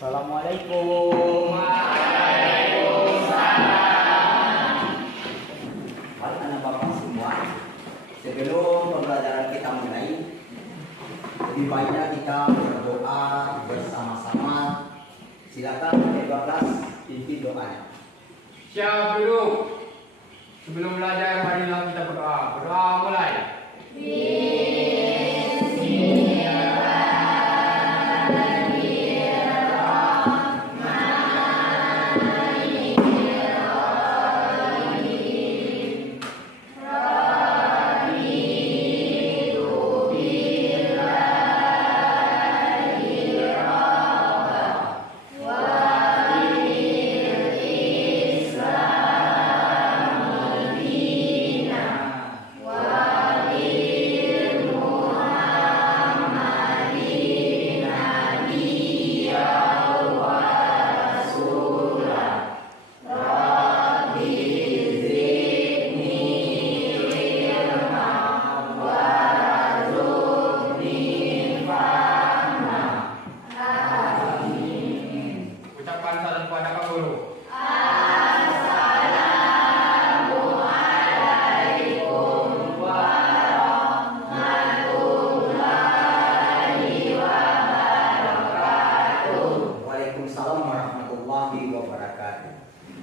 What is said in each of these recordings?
Assalamualaikum. Anak bapak semua, sebelum pembelajaran kita mulai, lebih baiknya kita berdoa bersama-sama. Silakan 12 pimpin doanya. Siap dulu. Sebelum belajar, marilah kita berdoa. Berdoa mulai. Ucapkan salam kepada Pak Guru. Waalaikumsalam warahmatullahi wabarakatuh.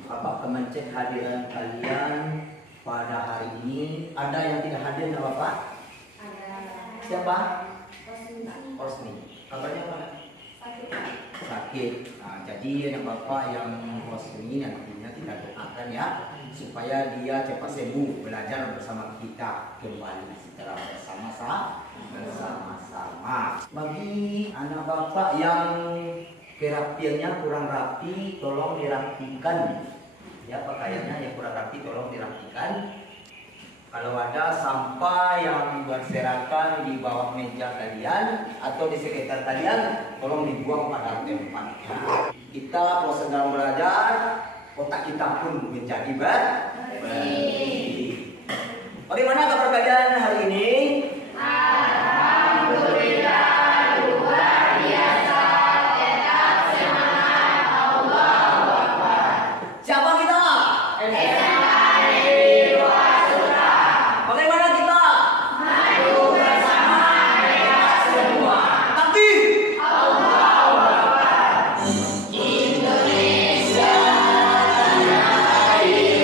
Bapak kemencet hadiran kalian pada hari ini. Ada yang tidak hadir nggak Bapak? Siapa? Osni. Kabarnya apa? Sakit. Nah, jadi anak Bapak yang Osni nantinya kita doakan ya supaya dia cepat sembuh, belajar bersama kita kembali secara bersama-sama. Bagi anak Bapak yang kerapiannya kurang rapi, tolong dirapikan. Ya, pakaiannya yang kurang rapi tolong dirapikan. Kalau ada sampah yang berserakan di bawah meja kalian atau di sekitar kalian, tolong dibuang pada tempatnya. Kita kalau sedang belajar, otak kita pun menjadi bersih. Bagaimana kabar kalian hari ini? Siapa kita? Bagaimana kita? Maju bersama mereka semua. Takbir. Indonesia Raya.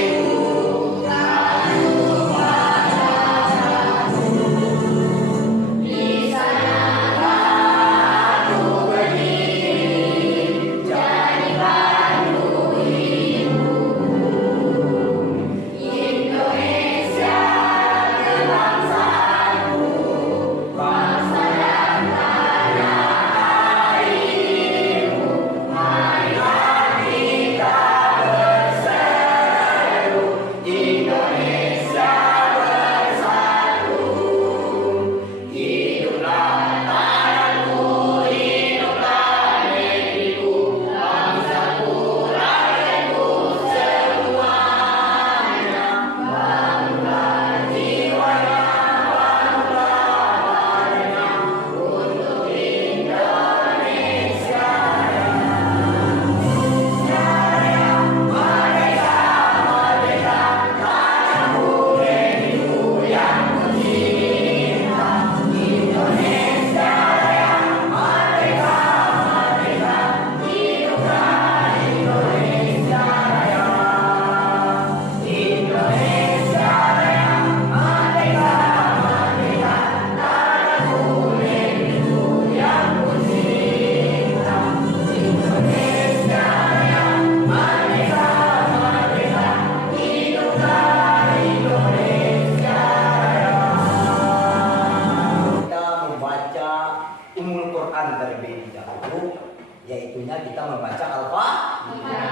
yaitunya kita membaca Al-Fatihah.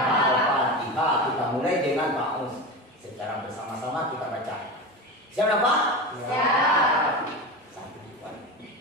Kita mulai dengan ta'awuz. Secara bersama-sama kita baca. Siap Pak? Siap. 1, 2,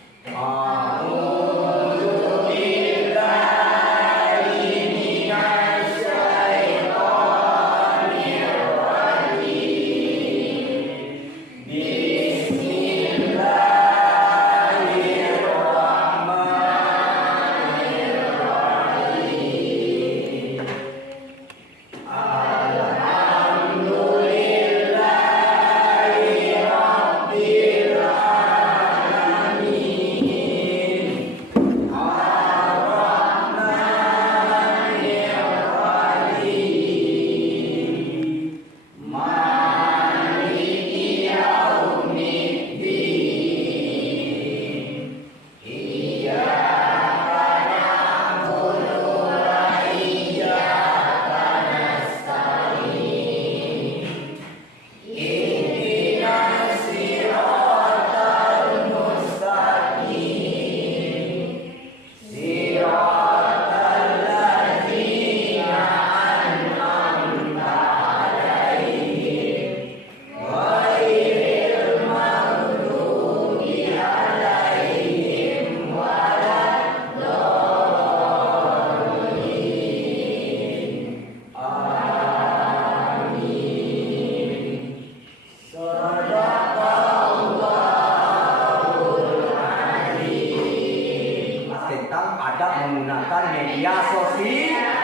adab menggunakan media sosial.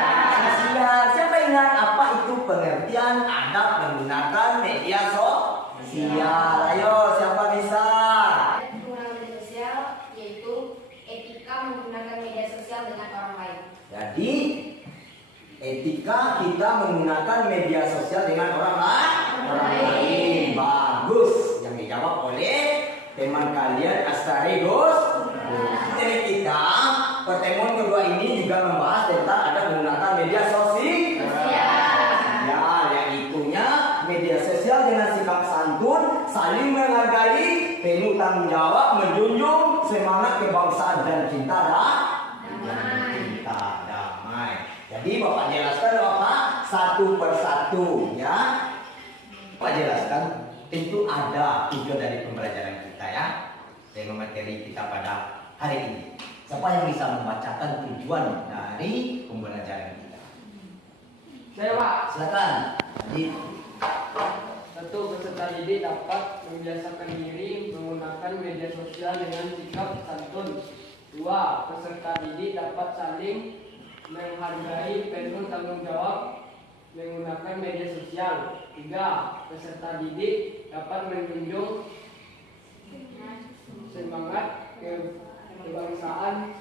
Siapa ingat apa itu pengertian adab menggunakan media sosial? Ayo, siapa bisa? Menggunakan media sosial yaitu etika menggunakan media sosial dengan orang lain. Jadi etika kita menggunakan media sosial dengan orang lain. Bagus. Yang dijawab oleh teman kalian Astari Gus. Jadi kita pertemuan kedua ini juga membahas tentang ada menggunakan media sosial. Ya, yang itunya media sosial dengan sikap santun, saling menghargai, penuh tanggung jawab, menjunjung semangat kebangsaan dan cinta damai. Jadi Bapak jelaskan Bapak satu persatu ya. Bapak jelaskan tentu ada tujuan dari pembelajaran kita ya. Tema materi kita pada hari ini. Siapa yang bisa membacakan tujuan dari pembelajaran kita? Saya Pak. Silakan. Jadi, Satu, peserta didik dapat membiasakan diri menggunakan media sosial dengan sikap santun. Dua, peserta didik dapat saling menghargai penuh tanggung jawab menggunakan media sosial. Tiga, peserta didik dapat menjunjung semangat kebangsaan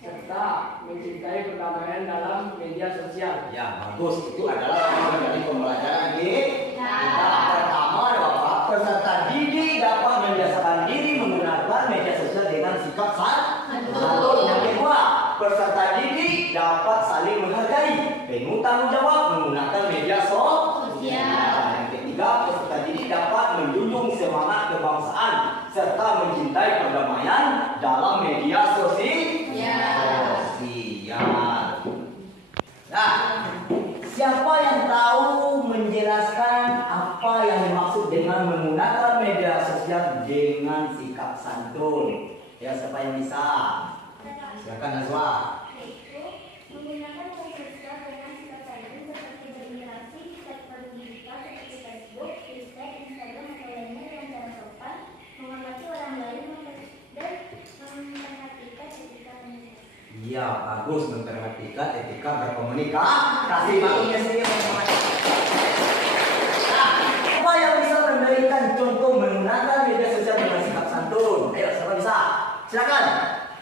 serta mencintai perdamaian dalam media sosial. ya bagus. Itu adalah tujuan dari pembelajaran kita. Pertama, Bapak, peserta didik dapat membiasakan diri menggunakan media sosial dengan sikap santun. Yang kedua, peserta didik dapat saling menghargai, penuh tanggung jawab menggunakan media sosial. Yang ketiga, peserta didik dapat menjunjung semangat kebangsaan serta mencintai perdamaian dalam media sosial. Nah, siapa yang tahu menjelaskan apa yang dimaksud dengan menggunakan media sosial dengan sikap santun? Ya, siapa yang bisa? Silakan Nazwa. Yaitu menggunakan media sosial dengan sikap santun seperti berinteraksi di platform digital seperti Facebook, Twitter, Instagram atau lainnya dengan cara sopan, menghormati orang lain dan memperhatikan etika komunikasi. Iya, bagus, memperhatikan etika berkomunikasi. Makanya sendiri siapa yang bisa memberikan contoh menggunakan media sosial dengan sikap santun? Ayo, siapa bisa? Silakan.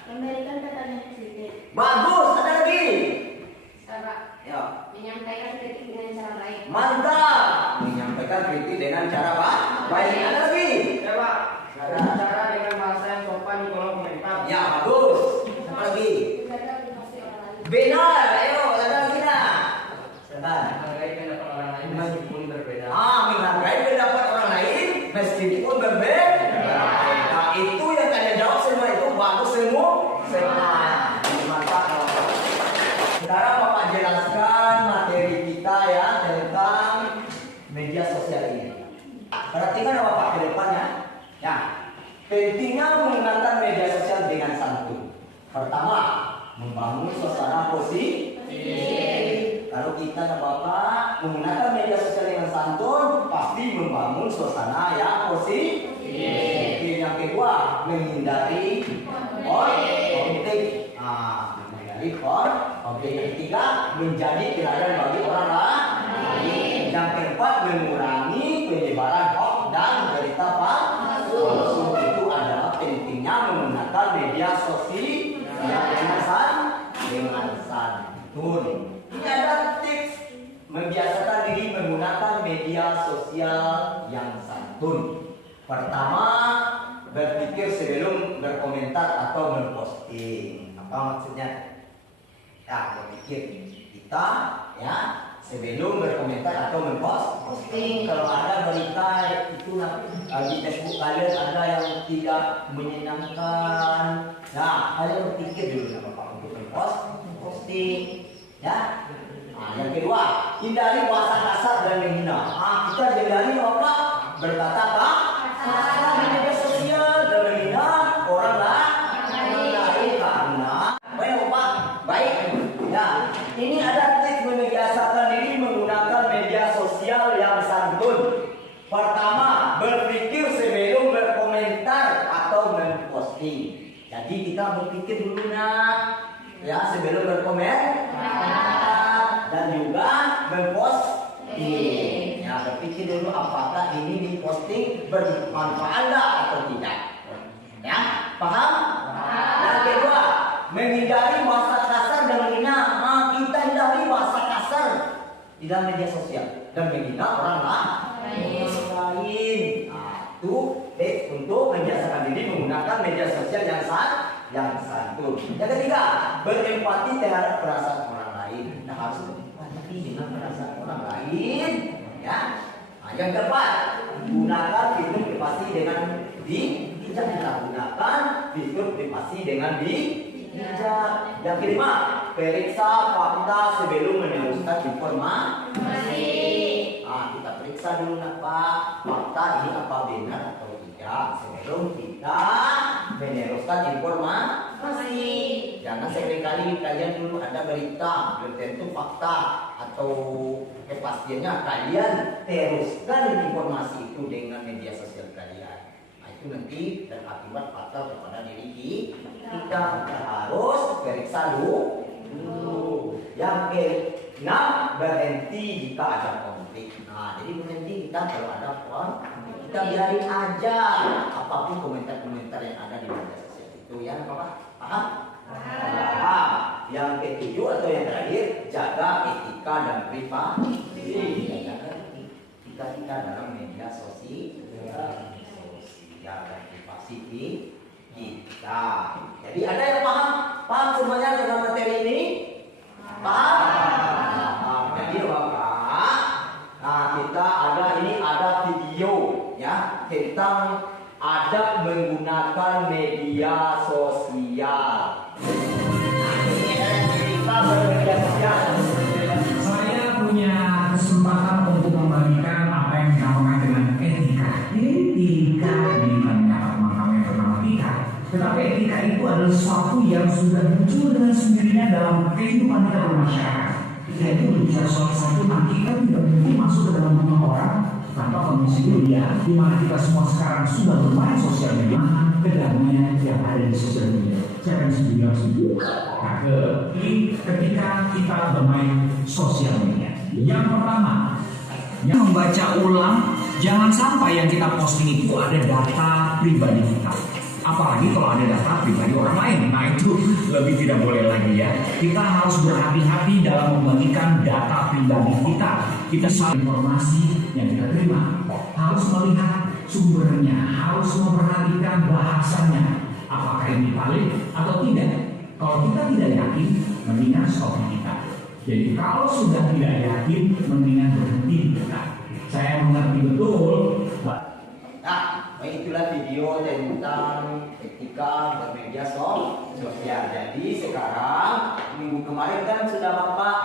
Memberikan kata yang positif. Bagus, ada lagi. Cara Ya, menyampaikan kritik dengan cara baik. mantap. Menyampaikan kritik dengan cara baik. Ada lagi. Ya Pak, berbicara dengan bahasa yang sopan di kolom komentar. Ya, bagus. Siapa lagi? Menjaga privasi orang lain. Benar. Ayo, ada lagi nah. Silakan. Menghargai pendapat orang lain meskipun berbeda. Menghargai pendapat orang lain meskipun berbeda. Nah, itu yang kalian jawab semua itu bagus semua. Mantap. Sekarang Bapak jelaskan materi kita ya tentang media sosial ini. Perhatikan Bapak ke depannya. Ya, pentingnya menggunakan media sosial dengan santun. Pertama, membangun suasana positif. Kalau kita Bapak menggunakan media sosial dengan santun, pasti membangun suasana yang positif. Yang kedua, menghindari konflik. Menghindari konflik. Yang ketiga, menjadi teladan bagi orang lain. Yang keempat, mengurangi penyebaran hoax dan berita palsu. Itu adalah pentingnya menggunakan media sosial dengan santun. Ini ada tips membiasakan diri menggunakan media sosial yang santun. Pertama, berpikir sebelum berkomentar atau memposting. Apa maksudnya? Ya, berpikir kita ya sebelum berkomentar atau memposting. Kalau ada berita itu di Facebook kalian ada yang tidak menyenangkan, nah kalian berpikir dulu Bapak untuk memposting. Ya. Yang kedua, hindari bahasa kasar dan menghina. Kita hindari Bapak berkata kasar di media sosial dan menghina orang lain karena Bapak baik. Ya, ini ada tips membiasakan diri menggunakan media sosial yang santun. Pertama, berpikir sebelum berkomentar atau memposting. Jadi kita berpikir dulu Ya, sebelum berkomentar dan juga berposting. Ya, berpikir dulu apakah ini diposting bermanfaat atau tidak. Ya, paham? Yang kedua, menghindari bahasa kasar dan menghina. Kita hindari bahasa kasar di dalam media sosial dan menghina orang lain. Itu untuk membiasakan diri menggunakan media sosial yang santun. Yang ketiga, berempati terhadap perasaan orang lain. Kita harus berempati dengan perasaan orang lain. Ya. Yang keempat, gunakan fitur privasi dengan bijak. Kita gunakan fitur privasi dengan bijak. Yang kelima, periksa fakta sebelum meneruskan informasi. Kita periksa dulu Pak, fakta ini apa benar atau tidak sebelum kita meneruskan informasi. Jangan seringkali kalian dulu ada berita belum tentu fakta atau kepastiannya, kalian teruskan informasi itu dengan media sosial kalian. Itu nanti berakibat fatal kepada diri kita. Harus periksa dulu. Yang keenam, berhenti jika ada konflik. Jadi berhenti kita kalau ada konflik, kita biarin aja apapun komentar-komentar yang ada di media sosial itu. Ya, Bapak? Paham? Paham. Yang ketujuh atau yang terakhir, jaga etika dan privasi. Jaga etika kita dalam media sosial dan privasi kita. Jadi ada yang paham? Paham semuanya dengan materi ini? Paham? Jadi Bapak, kita ada video ya tentang adab menggunakan media sosial. Ini kita bermedia sosial. Saya punya kesempatan untuk membagikan apa yang dinamakan dengan etika. Etika di mana teman-teman yang bernama etika. Tetapi etika itu adalah sesuatu yang sudah muncul dengan sendirinya dalam kehidupan kita bermasyarakat. Etika itu berbicara soal satu, kita tidak mungkin masuk ke dalam rumah orang tanpa kondisi dunia di mana kita semua sekarang sudah bermain sosial media. Kedamaian yang ada di sosial media. Saya akan setuju. Nah, ketika kita bermain sosial media, yang pertama, yang membaca ulang, jangan sampai yang kita posting itu ada data pribadi kita. Apalagi kalau ada data pribadi orang lain. Nah, itu lebih tidak boleh lagi ya. Kita harus berhati-hati dalam membagikan data pribadi kita. Kita salah informasi yang kita terima. Harus melihat sumbernya, harus memperhatikan bahasanya. Apakah ini valid atau tidak? Kalau kita tidak yakin, mendingan stop kita. Jadi kalau sudah tidak yakin, mendingan berhenti kita. Saya mengerti betul. Itulah video tentang etika bermedia sosial. Jadi sekarang minggu kemarin kan sudah Bapak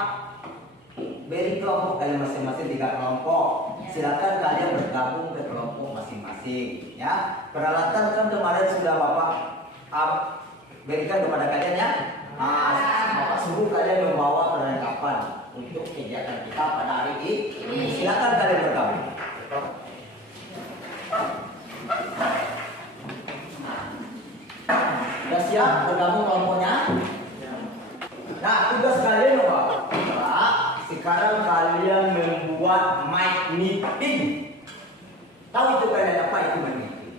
beri kelompok kalian masing-masing 3 kelompok. Silakan kalian bergabung ke kelompok masing-masing. Ya, peralatan kan kemarin sudah Bapak berikan kepada kalian ya. Bapak suruh kalian membawa perlengkapan untuk kegiatan kita pada hari ini. Silakan kalian bergabung. Sudah siap bergabung kelompoknya? Nah, tugas kalian apa? Sekarang kalian membuat mic meeting. Tahu itu kalian apa itu mic meeting?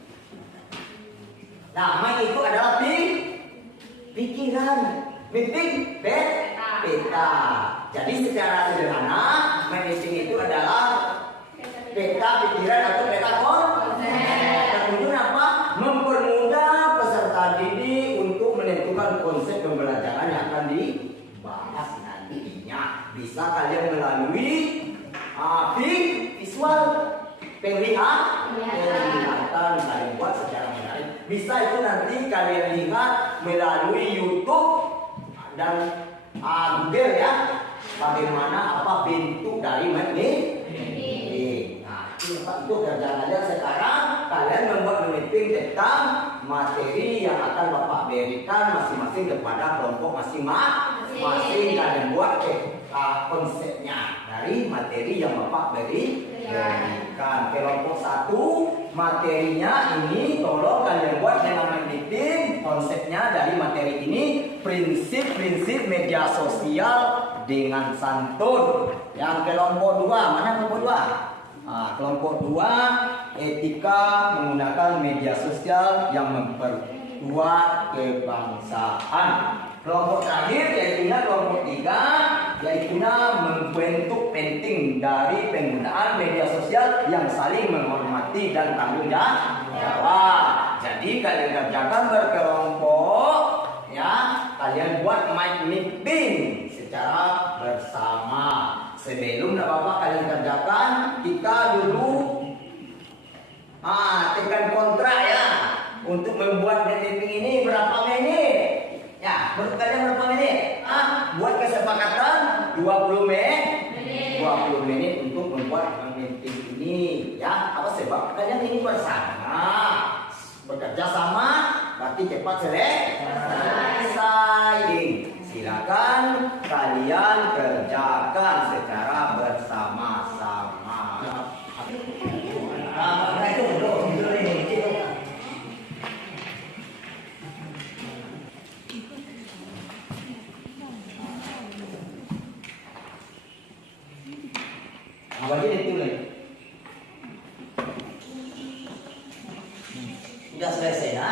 Nah, mic itu adalah pikiran. Meeting peta. Jadi secara sederhana, mic meeting itu adalah peta pikiran atau peta konsep. Tujuan apa? Mempermudah peserta didik untuk menentukan konsep pembelajaran yang akan dibahas nantinya. Bisa kalian melalui visual penglihatan kalian buat secara menarik. Bisa itu nanti kalian lihat melalui YouTube dan Google ya. Bagaimana apa bentuk dari meeting. Itu kerja kalian sekarang. Kalian membuat meeting tentang materi yang akan Bapak berikan masing-masing kepada kelompok masing-masing. Kalian buat konsepnya dari materi yang Bapak berikan. Kelompok 1 materinya ini tolong kalian buat dengan meeting konsepnya dari materi ini, prinsip-prinsip media sosial dengan santun. Yang kelompok 2, mana kelompok 2? Kelompok 2, etika menggunakan media sosial yang memperkuat kebangsaan. Kelompok terakhir yaitu kelompok 3, yaitu membentuk penting dari penggunaan media sosial yang saling menghormati dan tanggung jawab. Jadi kalian kerjakan berkelompok, ya. Kalian buat mind mapping secara bersama. Sebelum apa-apa kalian kerjakan, kita dulu tekan kontrak ya. Untuk membuat mind mapping ini berapa menit? Ya, menurut kalian berapa menit? Buat kesepakatan 20 menit. 20 menit untuk membuat mind mapping ini, ya. Apa sebab kalian ini bersama, bekerja sama, berarti cepat selesai. Silakan kalian kerjakan secara bersama-sama. Bagi itu nih. Sudah selesai ya?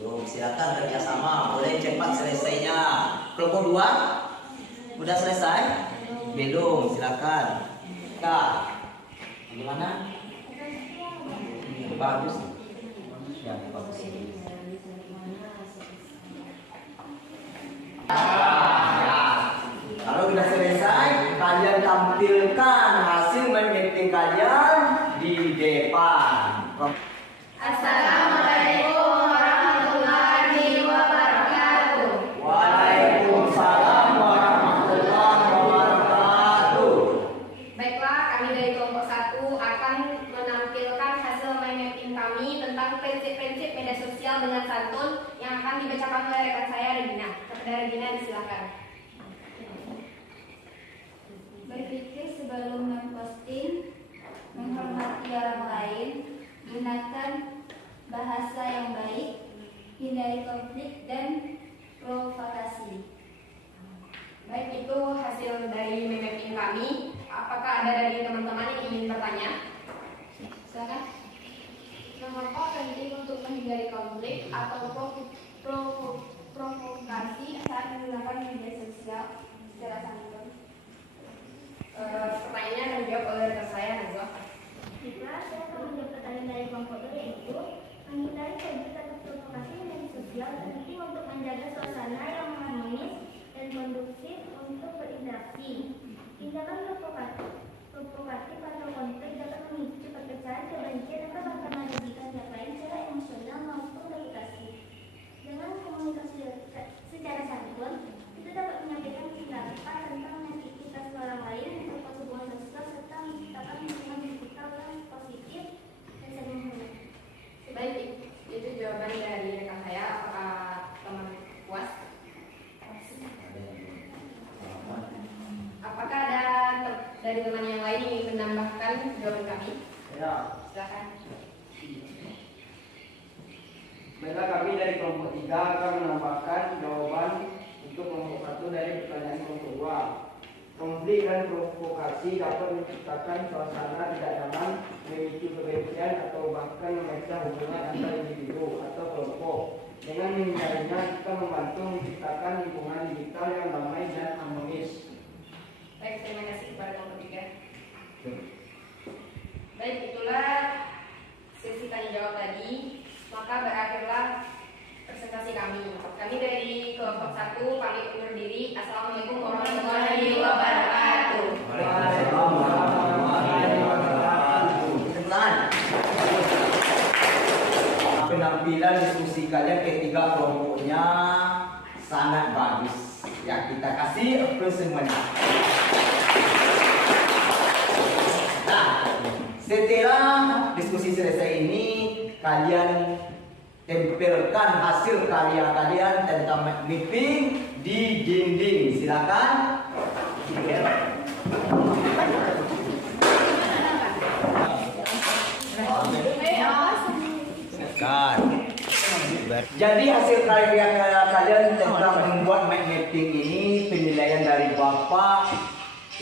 Belum. Silakan kerjasama. Boleh cepat selesainya. Kelompok 2 udah selesai? Belum. Silakan. Gimana? Bagus. Ya, bagus. Kalau sudah selesai, kalian tampilkan hasil mind mapping kalian di depan. Assalamualaikum warahmatullahi wabarakatuh. Waalaikumsalam warahmatullahi wabarakatuh. Baiklah, kami dari kelompok 1 akan menampilkan hasil mind mapping kami tentang prinsip-prinsip media sosial dengan santun yang akan dibacakan oleh rekan saya Regina. Kepada Regina disilakan. Berpikir sebelum memposting, menghormati orang lain, gunakan bahasa yang baik, hindari konflik dan provokasi. Baik, itu hasil dari mind mapping kami. Apakah ada dari teman-teman yang ingin bertanya? Silakan. Mengapa penting untuk menghindari konflik atau provokasi saat menggunakan media sosial secara santun? Pertanyaannya akan dijawab oleh rekan saya, Najwa. Jika saya akan menjawab pertanyaan dari kelompok 2, yaitu menghindari konflik atau provokasi media sosial penting untuk menjaga suasana yang harmonis dan kondusif untuk berinteraksi. Tindakan provokatif atau konflik dapat memicu perpecahan, kebencian, atau bahkan merugikan pihak lain secara emosional maupun reputasi. Dengan komunikasi secara santun, itu dapat menyampaikan pendapat tentang aktivitas orang lain, memperkuat hubungan sosial, serta menciptakan lingkungan digital yang positif dan saling menghargai. Baik, itu jawaban dari rekan saya. Apakah teman puas? Apakah ada dari teman yang lain yang ingin menambahkan jawaban kami? Ya. Silakan. Baiklah, kami dari kelompok 3 akan menambahkan jawaban untuk kelompok 1 dari pertanyaan kelompok 2. Konflik dan provokasi dapat menciptakan suasana tidak nyaman, memicu kebencian atau bahkan memecah hubungan antar individu atau kelompok. Dengan menghindarinya, kita membantu menciptakan lingkungan digital yang damai dan harmonis. Baik, terima kasih kepada kelompok 3. Baik, itulah sesi tanya jawab tadi. Maka berakhirlah presentasi kami. Kami dari kelompok 1 pamit undur diri. Assalamualaikum warahmatullahi wabarakatuh. Waalaikumsalam warahmatullahi wabarakatuh. Penampilan diskusi kalian ketiga kelompoknya sangat bagus. Ya, kita kasih applause semuanya. Nah, setelah diskusi selesai ini, kalian tempelkan hasil karya kalian tentang mapping di dinding. Silakan. Silakan. Jadi hasil karya kalian tentang membuat magnetic ini, penilaian dari Bapak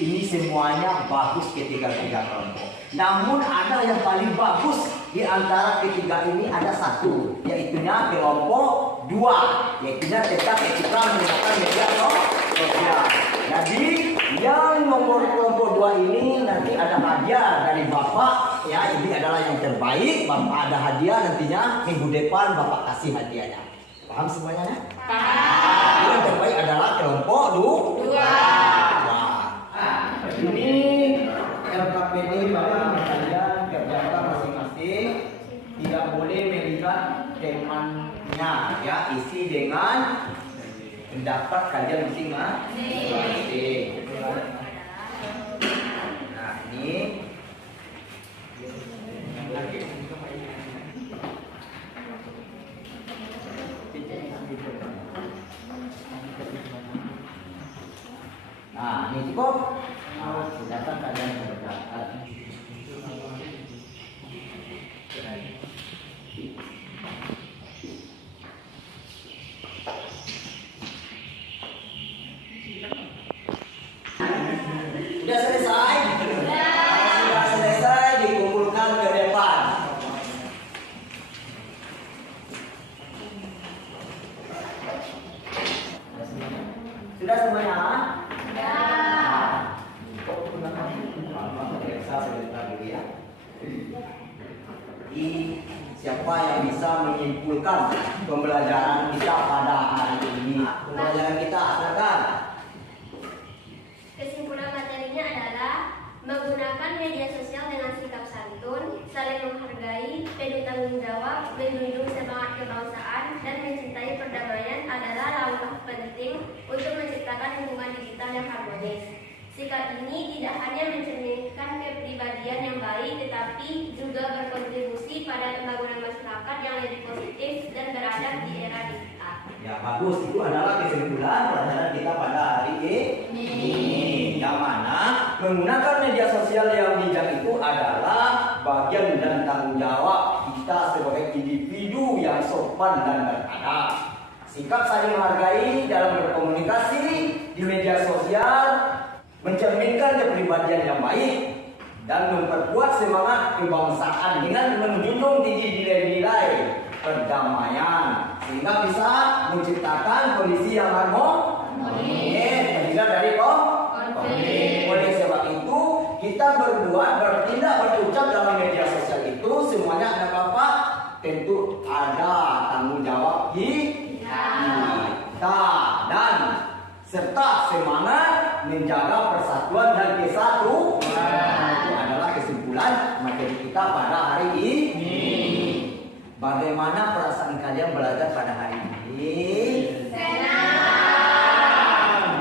ini semuanya bagus ketiga kelompok. Namun ada yang paling bagus di antara ketiga ini, ada satu, yaitunya kelompok 2, yaitunya tentang etika menggunakan media sosial. Jadi yang nomor kelompok 2 ini nanti ada hadiah dari Bapak, ya ini adalah yang terbaik. Bapak ada hadiah nantinya minggu depan Bapak kasih hadiahnya. Paham semuanya? Paham. Yang terbaik adalah kelompok 2. Ini LKPD Bapak kalian kerjakan masing-masing, tidak boleh melihat temannya, ya isi dengan pendapat kalian masing-masing. Nah ini nah ini cukup. Silakan kalian berangkat. Sudah selesai? Sudah selesai, dikumpulkan ke depan. Sudah semuanya? Siapa yang bisa menyimpulkan pembelajaran kita pada hari ini? Pembelajaran kita silakan. Kesimpulan materinya adalah menggunakan media sosial dengan sikap santun, saling menghargai, penuh tanggung jawab, menjunjung semangat kebangsaan, dan mencintai perdamaian adalah langkah penting untuk menciptakan lingkungan digital yang harmonis. Sikap ini tidak hanya mencerminkan kepribadian yang baik, tetapi juga berkontribusi pada pembangunan masyarakat yang lebih positif dan beradab di era digital. Ya bagus, itu adalah kesimpulan pelajaran kita pada hari ini. Yang mana menggunakan media sosial yang bijak itu adalah bagian dan tanggung jawab kita sebagai individu yang sopan dan beradab. Sikap saling menghargai dalam berkomunikasi di media sosial mencerminkan kepribadian yang baik dan memperkuat semangat kebangsaan dengan menjunjung tinggi nilai-nilai perdamaian sehingga bisa menciptakan kondisi yang harmonis terhindar dari konflik. Oleh sebab itu kita bertindak berucap dalam media sosial itu semuanya ada apa? Tentu ada tanggung jawab kita dan serta semangat menjaga persatuan dan kesatuan. Itu adalah kesimpulan materi kita pada hari ini. Bagaimana perasaan kalian belajar pada hari ini? Senang.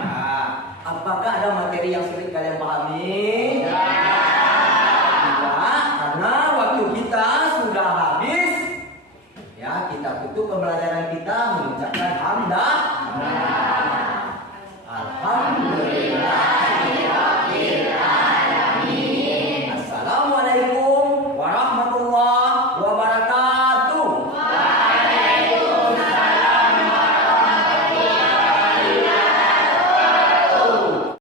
Nah, apakah ada materi yang sulit kalian pahami? Tidak, karena waktu kita sudah habis. Ya, kita tutup pembelajaran kita mengucapkan hamdalah.